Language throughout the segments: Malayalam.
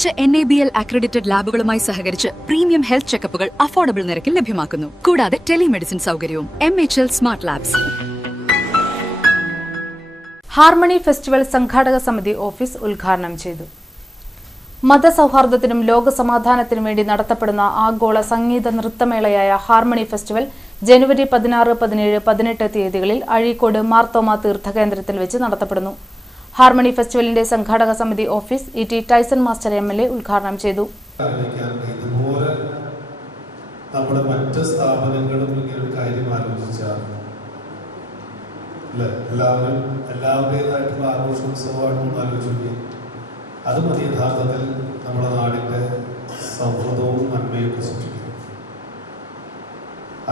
മികച്ച NABL അക്രഡിറ്റഡ് ലാബുകളുമായി സഹകരിച്ച് പ്രീമിയം ഹെൽത്ത് ചെക്കപ്പുകൾ അഫോർഡബിൾ നിരക്കിൽ ലഭ്യമാക്കുന്നു. കൂടാതെ ടെലിമെഡിസിൻ സൗകര്യവും. MHL smart labs. Harmony festival സംഘാടക സമിതി ഓഫീസ് ഉദ്ഘാടനം ചെയ്തു. മതസൗഹാർദ്ദത്തിനും ലോകസമാധാനത്തിനും വേണ്ടി നടത്തപ്പെടുന്ന ആഗോള സംഗീത നൃത്തമേളയായ ഹാർമണി ഫെസ്റ്റിവൽ ജനുവരി 16, 17, 18 തീയതികളിൽ അഴീക്കോട് മാർത്തോമ തീർത്ഥകേന്ദ്രത്തിൽ വെച്ച് നടത്തപ്പെടുന്നു. ഹാർമണി ഫെസ്റ്റിവലിന്റെ സംഘാടക സമിതി office ET Tyson master MLA ഉദ്ഘാടനം ചെയ്തു. നമ്മുടെ മറ്റ് സ്ഥാപനങ്ങളും ഇങ്ങനെ ഒരു കാര്യം ആലോചിച്ചാൽ എല്ലാവരുടേതായിട്ടുള്ള ആഘോഷോത്സവമാണെന്ന് ആലോചിക്കുക. അത് മതി യഥാർത്ഥത്തിൽ നമ്മുടെ നാടിൻ്റെ സൗഹൃദവും നന്മയൊക്കെ സൃഷ്ടിക്കുന്നത്.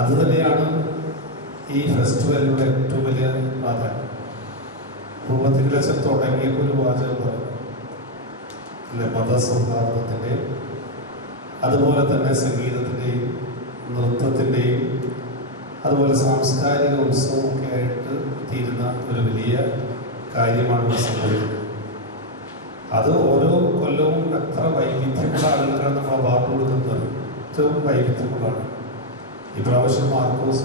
അതുതന്നെയാണ് ഈ ഫെസ്റ്റിവലിൻ്റെ ഏറ്റവും വലിയ പ്രാധാന്യം. ഭൂപതിലച്ചൻ തുടങ്ങിയ ഒരു വാചകം പറയും, മതസൗഹാർദ്ദത്തിൻ്റെയും അതുപോലെ തന്നെ സംഗീതത്തിൻ്റെയും നൃത്തത്തിൻ്റെയും അതുപോലെ സാംസ്കാരിക ഉത്സവമൊക്കെ ആയിട്ട് തീരുന്ന ഒരു വലിയ കാര്യമാണ് ഇവിടെ സംഭവിക്കുന്നത്. അത് ഓരോ കൊല്ലവും എത്ര വൈവിധ്യമുള്ള ആളുകളാണ് നമ്മൾ അവാർഡ് കൊടുക്കുന്നത്. ഏറ്റവും വൈവിധ്യമുള്ളതാണ്. ഇപ്രാവശ്യം മാർക്കോസ്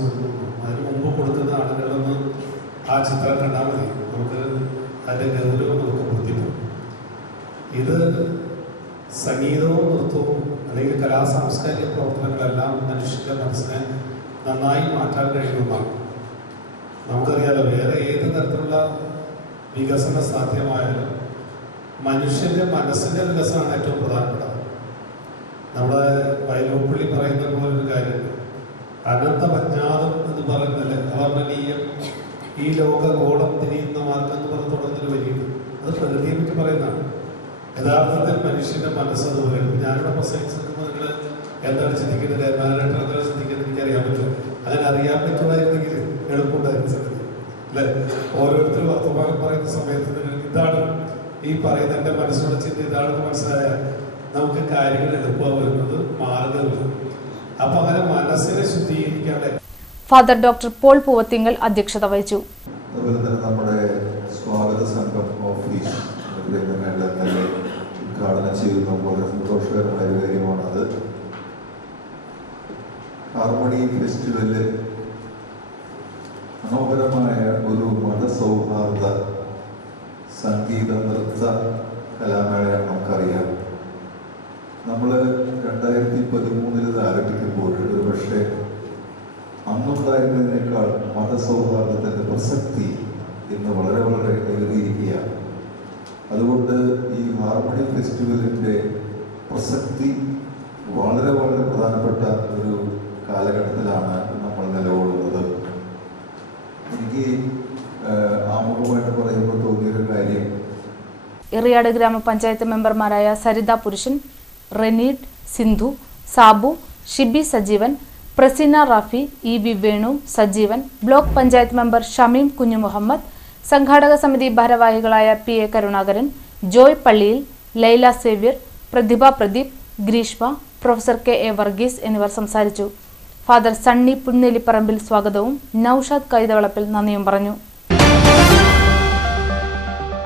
അതിന് മുമ്പ് കൊടുക്കുന്ന ആളുകളൊന്ന് ആ ചിത്രം കണ്ടാൽ മതി, നമുക്ക് അതിൻ്റെ ഗൗരവം നമുക്ക് ബോധ്യപ്പെടും. ഇത് സംഗീതവും നൃത്തവും അല്ലെങ്കിൽ സാംസ്കാരിക പ്രവർത്തനങ്ങളെല്ലാം മനുഷ്യൻ്റെ മനസ്സിനെ നന്നായി മാറ്റാൻ കഴിയുന്നതാണ്. നമുക്കറിയാലോ, വേറെ ഏത് തരത്തിലുള്ള വികസനം സാധ്യമായാലും മനുഷ്യൻ്റെ മനസ്സിൻ്റെ വികസനമാണ് ഏറ്റവും പ്രധാനപ്പെട്ടത്. നമ്മുടെ വൈലോപ്പള്ളി പറയുന്ന പോലെ ഒരു കാര്യമുണ്ട്, അനന്തമജ്ഞാതം എന്ന് പറയുന്നില്ല, അവർണ്ണനീയം ഈ ലോകഗോളം തിരിയുന്ന മാർഗം എന്ന് പറഞ്ഞ് തുടങ്ങുന്നൊരു വരിയുണ്ട്. അത് പ്രകൃതിയെ പറ്റി പറയുന്നതാണ്. യഥാർത്ഥത്തിൽ മനുഷ്യന്റെ മനസ്സത് പറയും. ഞാനിവിടെ പ്രസംഗിച്ചിരിക്കുമ്പോൾ നിങ്ങൾ എന്താണ് ചിന്തിക്കുന്നത്, എന്താണ് ചിന്തിക്കുന്നത് എനിക്കറിയാൻ പറ്റും. അങ്ങനെ അറിയാൻ പറ്റുമായിരുന്നെങ്കിൽ എളുപ്പമുണ്ടായിരുന്നു അല്ലെ? ഓരോരുത്തരും വർത്തമാനം പറയുന്ന സമയത്ത് ഇതാണ് ഈ പറയുന്ന എൻ്റെ മനസ്സിലുള്ള ചിന്ത ഇതാണെന്ന് മനസ്സിലായാൽ നമുക്ക് കാര്യങ്ങൾ എളുപ്പമാണ് വരുന്നത്, മാർഗമില്ല. അപ്പൊ അങ്ങനെ മനസ്സിനെ ശുദ്ധീകരിക്കാതെ ഫാദർ ഡോക്ടർ പോൾ പൂവത്തിങ്കൽ അധ്യക്ഷത വഹിച്ചു. അതുപോലെ തന്നെ നമ്മുടെ സ്വാഗത സംഘം ഓഫീസ് ഉദ്ഘാടനം ചെയ്യുന്ന വളരെ സന്തോഷകരമായ ഒരു കാര്യമാണത്. ഹാർമണി ഫെസ്റ്റിവല് മനോഹരമായ ഒരു മതസൗഹാർദ്ദ സംഗീത നൃത്ത കലാമേളയാണ്. നമുക്കറിയാം, നമ്മൾ 2013 ആരംഭിക്കുമ്പോൾ ഒരു പക്ഷേ അന്നുണ്ടായിരുന്നതിനേക്കാൾ മതസൗഹാർദ്ദത്തിൻ്റെ പ്രസക്തി ഇന്ന് വളരെ വളരെ ഏറിയിരിക്കുകയാണ്. അതുകൊണ്ട് ഈ ഹാർമണി ഫെസ്റ്റിവലിൻ്റെ പ്രസക്തി വളരെ വളരെ പ്രധാനപ്പെട്ട ഒരു കാലഘട്ടത്തിലാണ് നമ്മൾ നിലകൊള്ളുന്നത്. എനിക്ക് ആമുഖമായിട്ട് പറയുമ്പോൾ തോന്നിയൊരു കാര്യം, എറിയാട് ഗ്രാമപഞ്ചായത്ത് മെമ്പർമാരായ Saritha Purushan, Reneed, Sindhu, Sabu, Shibi Sajeevan, Praseena Rafi, EB Venu, Sajeevan, block panchayat member Shameem Kunju Muhammad, സംഘാടക സമിതി ഭാരവാഹികളായ PA Karunakaran, Joy Palliyil, Laila Xavier, Prathibha Pradeep, Greeshma, professor KA Varghese എന്നിവർ സംസാരിച്ചു. ഫാദർ സണ്ണി പുന്നേലിപ്പറമ്പിൽ സ്വാഗതവും നൌഷാദ് കൈതവളപ്പിൽ നന്ദിയും പറഞ്ഞു.